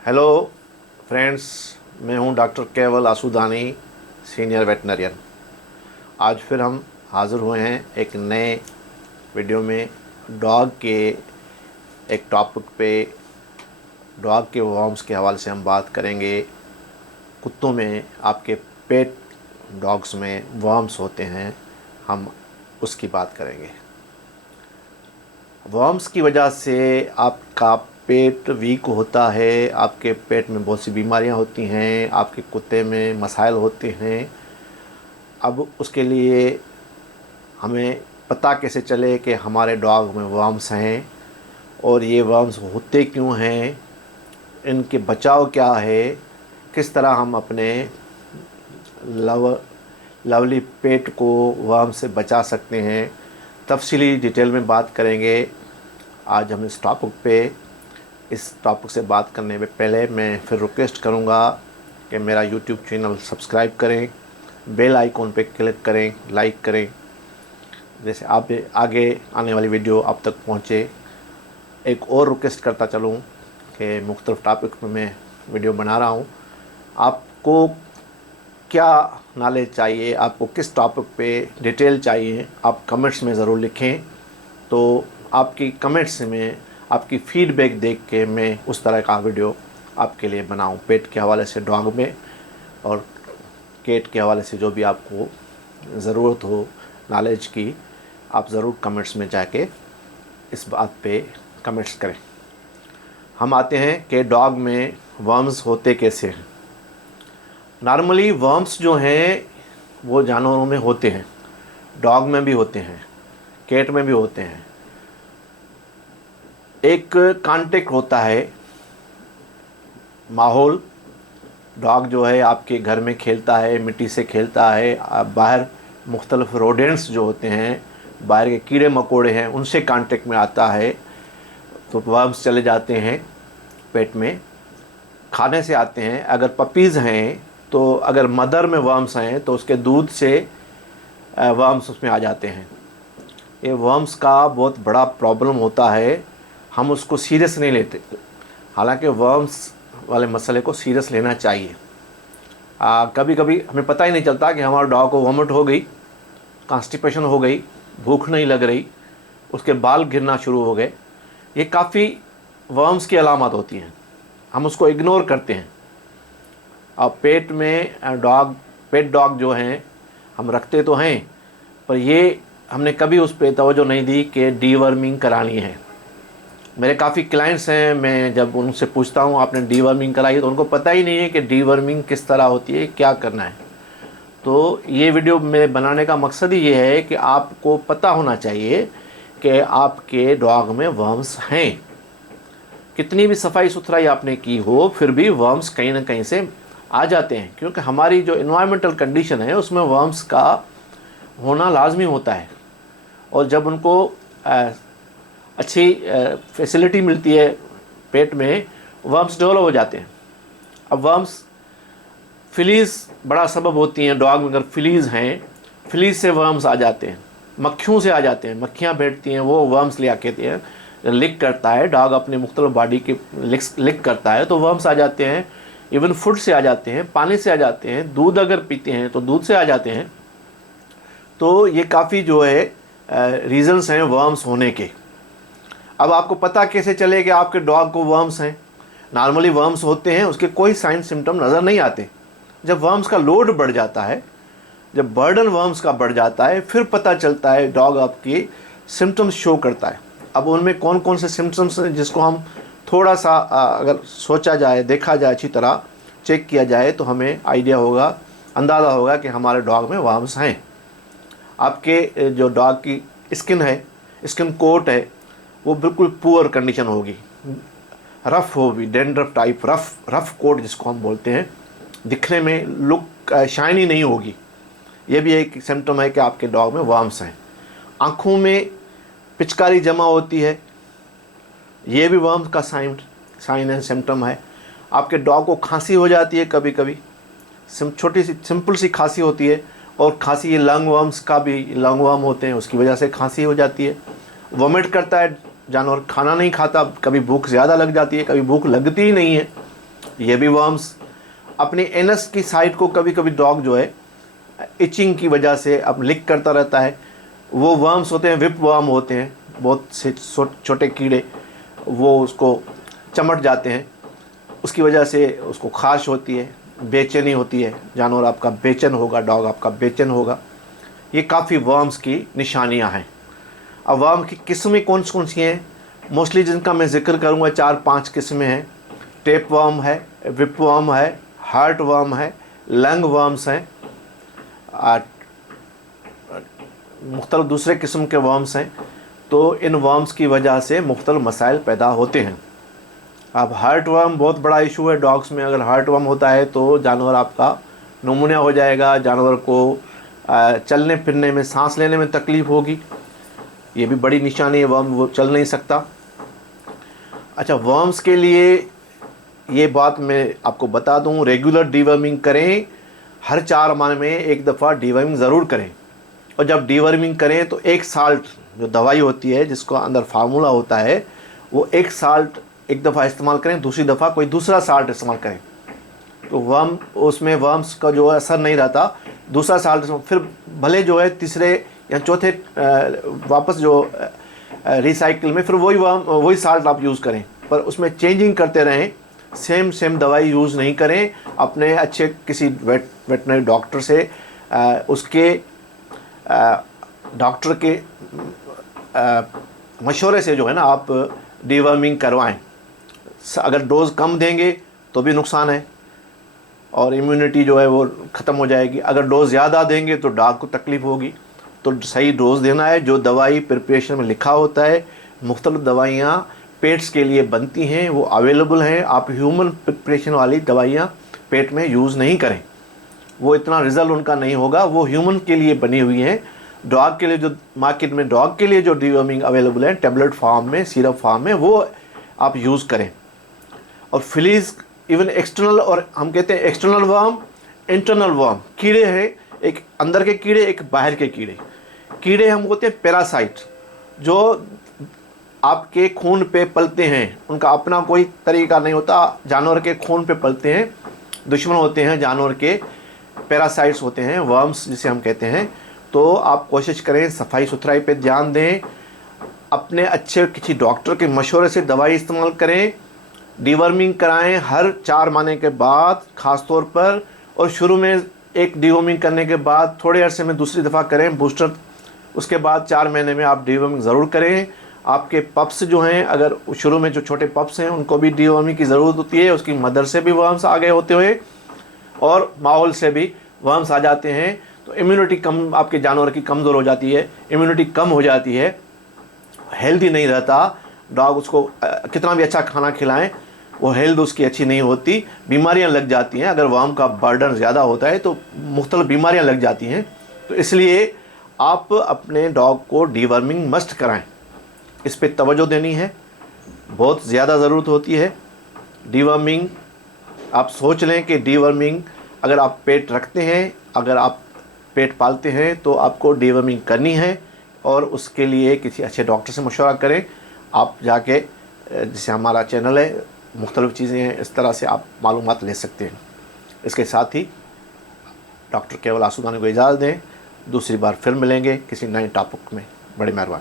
Hello friends, मैं हूं doctor केवल आसूदानी, सीनियर वेटनरियन। आज फिर हम हाज़िर हुए हैं एक नए वीडियो में डॉग के एक टॉपिक पे। डॉग के वर्म्स के हवाले से हम बात करेंगे। कुत्तों में, आपके पेट डॉग्स में वर्म्स होते हैं, हम उसकी बात करेंगे। वर्म्स की वजह से आपका पेट वीक होता है, आपके पेट में बहुत सी बीमारियां होती हैं, आपके कुत्ते में मसाइल होते हैं। अब उसके लिए हमें पता कैसे चले कि हमारे डॉग में वर्म्स हैं और ये वर्म्स होते क्यों हैं, इनके बचाव क्या है, किस तरह हम अपने लवली पेट को वर्म से बचा सकते हैं, तफसीली डिटेल में बात करेंगे। आज हम इस टॉपिक से बात करने में पहले मैं फिर रिक्वेस्ट करूंगा कि मेरा यूट्यूब चैनल सब्सक्राइब करें, बेल आइकॉन पे क्लिक करें, लाइक करें, जैसे आप आगे आने वाली वीडियो आप तक पहुंचे। एक और रिक्वेस्ट करता चलूं कि मुख्तलिफ टॉपिक में मैं वीडियो बना रहा हूं। आपको क्या नॉलेज चाहिए, आपको किस टॉपिक पे डिटेल चाहिए, आप कमेंट्स में ज़रूर लिखें। तो आपकी कमेंट्स में आपकी फ़ीडबैक देख के मैं उस तरह का वीडियो आपके लिए बनाऊं। पेट के हवाले से डॉग में और कैट के हवाले से जो भी आपको ज़रूरत हो नॉलेज की, आप ज़रूर कमेंट्स में जाके इस बात पे कमेंट्स करें। हम आते हैं कि डॉग में वर्म्स होते कैसे हैं। नॉर्मली वर्म्स जो हैं वो जानवरों में होते हैं, डॉग में भी होते हैं, कैट में भी होते हैं। एक कांटेक्ट होता है, माहौल। डॉग जो है आपके घर में खेलता है, मिट्टी से खेलता है, आप बाहर मुख्तलिफ रोडेंट्स जो होते हैं, बाहर के कीड़े मकोड़े हैं, उनसे कांटेक्ट में आता है तो वर्म्स चले जाते हैं पेट में। खाने से आते हैं, अगर पपीज़ हैं तो अगर मदर में वर्म्स हैं तो उसके दूध से वर्म्स उसमें आ जाते हैं। ये वर्म्स का बहुत बड़ा प्रॉब्लम होता है, हम उसको सीरियस नहीं लेते, हालांकि वर्म्स वाले मसले को सीरियस लेना चाहिए। कभी कभी हमें पता ही नहीं चलता कि हमारे डॉग को वॉमिट हो गई, कॉन्स्टिपेशन हो गई, भूख नहीं लग रही, उसके बाल गिरना शुरू हो गए। ये काफ़ी वर्म्स की अलामत होती हैं, हम उसको इग्नोर करते हैं। अब पेट में पेट डॉग जो हैं हम रखते तो हैं, पर ये हमने कभी उस पर तवज्जो नहीं दी कि डीवर्मिंग करानी है। मेरे काफ़ी क्लाइंट्स हैं, मैं जब उनसे पूछता हूँ आपने डीवर्मिंग कराई है, तो उनको पता ही नहीं है कि डीवर्मिंग किस तरह होती है, क्या करना है। तो ये वीडियो मेरे बनाने का मकसद ही ये है कि आपको पता होना चाहिए कि आपके डॉग में वर्म्स हैं। कितनी भी सफाई सुथराई आपने की हो, फिर भी वर्म्स कहीं ना कहीं से आ जाते हैं, क्योंकि हमारी जो इन्वायरमेंटल कंडीशन है उसमें वर्म्स का होना लाजमी होता है। और जब उनको अच्छी फैसिलिटी मिलती है पेट में, वर्म्स डेवलप हो जाते हैं। अब वर्म्स फ्लीज़ बड़ा सबब होती हैं। डॉग में अगर फ्लीज़ हैं, फ्लीज़ से वर्म्स आ जाते हैं, मक्खियों से आ जाते हैं, मक्खियाँ बैठती हैं, वो वर्म्स ले आके देती हैं। लिक करता है डॉग, अपने मुख्तलिफ बॉडी के लिक करता है तो वर्म्स आ जाते हैं। इवन फूड से आ जाते हैं, पानी से आ जाते हैं, दूध अगर पीते हैं तो दूध से आ जाते हैं। तो ये काफ़ी जो है रीज़न्स हैं वर्म्स होने के। अब आपको पता कैसे चले कि आपके डॉग को वर्म्स हैं। नॉर्मली वर्म्स होते हैं, उसके कोई साइन सिम्टम नज़र नहीं आते। जब वर्म्स का लोड बढ़ जाता है, जब बर्डन वर्म्स का बढ़ जाता है, फिर पता चलता है डॉग आपकी सिम्टम्स शो करता है। अब उनमें कौन कौन से सिम्टम्स हैं जिसको हम थोड़ा सा अगर सोचा जाए, देखा जाए, अच्छी तरह चेक किया जाए तो हमें आइडिया होगा, अंदाज़ा होगा कि हमारे डॉग में वर्म्स हैं। आपके जो डॉग की स्किन है, स्किन कोट है, वो बिल्कुल पुअर कंडीशन होगी, रफ़ होगी, डेंड्रफ टाइप रफ़ कोट जिसको हम बोलते हैं, दिखने में लुक शाइनी नहीं होगी। ये भी एक सिम्टम है कि आपके डॉग में वर्म्स हैं। आँखों में पिचकारी जमा होती है, ये भी वर्म्स का साइन एंड सिम्टम है। आपके डॉग को खांसी हो जाती है, कभी कभी छोटी सी सिंपल सी खांसी होती है, और खांसी ये लंग वर्म्स का भी, लंग वर्म होते हैं, उसकी वजह से खांसी हो जाती है। वोमिट करता है जानवर, खाना नहीं खाता, कभी भूख ज़्यादा लग जाती है, कभी भूख लगती ही नहीं है। ये भी वर्म्स। अपनी एनस की साइड को कभी कभी डॉग जो है इचिंग की वजह से अब लिक करता रहता है, वो वर्म्स होते हैं, विप वर्म होते हैं, बहुत से छोटे कीड़े, वो उसको चमट जाते हैं, उसकी वजह से उसको खारिश होती है, बेचैनी होती है, जानवर आपका बेचैन होगा, डॉग आपका बेचैन होगा। ये काफ़ी वर्म्स की निशानियां हैं। अब वर्म की किस्में कौन कौन सी हैं, मोस्टली जिनका मैं जिक्र करूंगा 4-5 किस्में हैं। टेप वर्म है, विप वर्म है, हार्ट वर्म है, लंग वर्म्स हैं, मुख्तलिफ दूसरे किस्म के वर्म्स हैं। तो इन वर्म्स की वजह से मुख्तलिफ मसाइल पैदा होते हैं। अब हार्ट वर्म बहुत बड़ा इशू है डॉग्स में। अगर हार्ट वर्म होता है तो जानवर आपका नमूनिया हो जाएगा, जानवर को चलने फिरने में, सांस लेने में तकलीफ़ होगी। ये भी बड़ी निशानी है, वर्म वो चल नहीं सकता। अच्छा, वर्म्स के लिए ये बात मैं आपको बता दूं, रेगुलर डीवर्मिंग करें, हर 4 माह में एक दफ़ा डीवर्मिंग ज़रूर करें। और जब डीवर्मिंग करें तो एक साल्ट जो दवाई होती है जिसको अंदर फार्मूला होता है, वो एक साल्ट एक दफ़ा इस्तेमाल करें, दूसरी दफ़ा कोई दूसरा साल्ट इस्तेमाल करें। तो वर्म उसमें वर्म्स का जो असर नहीं रहता, दूसरा साल्ट फिर भले जो है तीसरे या चौथे वापस जो रिसाइकिल में फिर वही साल्ट आप यूज़ करें, पर उसमें चेंजिंग करते रहें, सेम दवाई यूज़ नहीं करें। अपने अच्छे किसी वेटनरी डॉक्टर से उसके डॉक्टर के मशवरे से जो है ना आप डीवर्मिंग करवाएं। अगर डोज़ कम देंगे तो भी नुकसान है और इम्यूनिटी जो है वो ख़त्म हो जाएगी। अगर डोज़ ज़्यादा देंगे तो डॉग को तकलीफ़ होगी। तो सही डोज़ देना है, जो दवाई प्रिपरेशन में लिखा होता है। मुख्तलिफ दवाइयाँ पेट्स के लिए बनती हैं, वो अवेलेबल हैं। आप ह्यूमन प्रिपरेशन वाली दवाइयाँ पेट में यूज़ नहीं करें, वो इतना रिज़ल्ट उनका नहीं होगा। वो ह्यूमन के लिए बनी हुई हैं। डॉग के लिए जो मार्केट में डॉग के लिए जो डीवर्मिंग अवेलेबल है टेबलेट फॉर्म में, सिरप फॉर्म में, वो आप यूज़ करें। और फ्लीज इवन एक्सटर्नल, और हम कहते हैं एक्सटर्नल वर्म, इंटरनल वर्म, कीड़े हैं, एक अंदर के कीड़े, एक बाहर के कीड़े। कीड़े हम बोलते हैं पैरासाइट, जो आपके खून पे पलते हैं, उनका अपना कोई तरीका नहीं होता, जानवर के खून पे पलते हैं, दुश्मन होते हैं जानवर के, पैरासाइट्स होते हैं, वर्म्स जिसे हम कहते हैं। तो आप कोशिश करें, सफाई सुथराई पे ध्यान दें, अपने अच्छे किसी डॉक्टर के मशवरे से दवाई इस्तेमाल करें, डीवर्मिंग कराएं हर 4 महीने के बाद ख़ास तौर पर, और शुरू में एक डीवर्मिंग करने के बाद थोड़े अरसे में दूसरी दफ़ा करें बूस्टर। उसके बाद 4 महीने में आप डीवर्मिंग ज़रूर करें। आपके पप्स जो हैं, अगर शुरू में जो छोटे पप्स हैं उनको भी डीवर्मिंग की ज़रूरत होती है। उसकी मदर से भी वर्म्स आ गए होते हुए और माहौल से भी वर्म्स आ जाते हैं, तो इम्यूनिटी कम, आपके जानवर की कमज़ोर हो जाती है, इम्यूनिटी कम हो जाती है, हेल्दी नहीं रहता डॉग। उसको कितना भी अच्छा खाना खिलाएं, वो हेल्थ उसकी अच्छी नहीं होती, बीमारियां लग जाती हैं। अगर वर्म का बर्डन ज़्यादा होता है तो मुख्तलिफ बीमारियां लग जाती हैं। तो इसलिए आप अपने डॉग को डीवर्मिंग मस्ट कराएं, इस पे तवज्जो देनी है, बहुत ज़्यादा ज़रूरत होती है डीवर्मिंग। आप सोच लें कि डीवर्मिंग अगर आप पेट रखते हैं, अगर आप पेट पालते हैं तो आपको डीवर्मिंग करनी है, और उसके लिए किसी अच्छे डॉक्टर से मशवरा करें। आप जाके, जैसे हमारा चैनल है, मुख्तलिफ़ चीज़ें हैं, इस तरह से आप मालूमात ले सकते हैं। इसके साथ ही डॉक्टर केवल आसूदानी को इजाज़त दें। दूसरी बार फिर मिलेंगे किसी नए टॉपिक में। बड़ी मेहरबानी।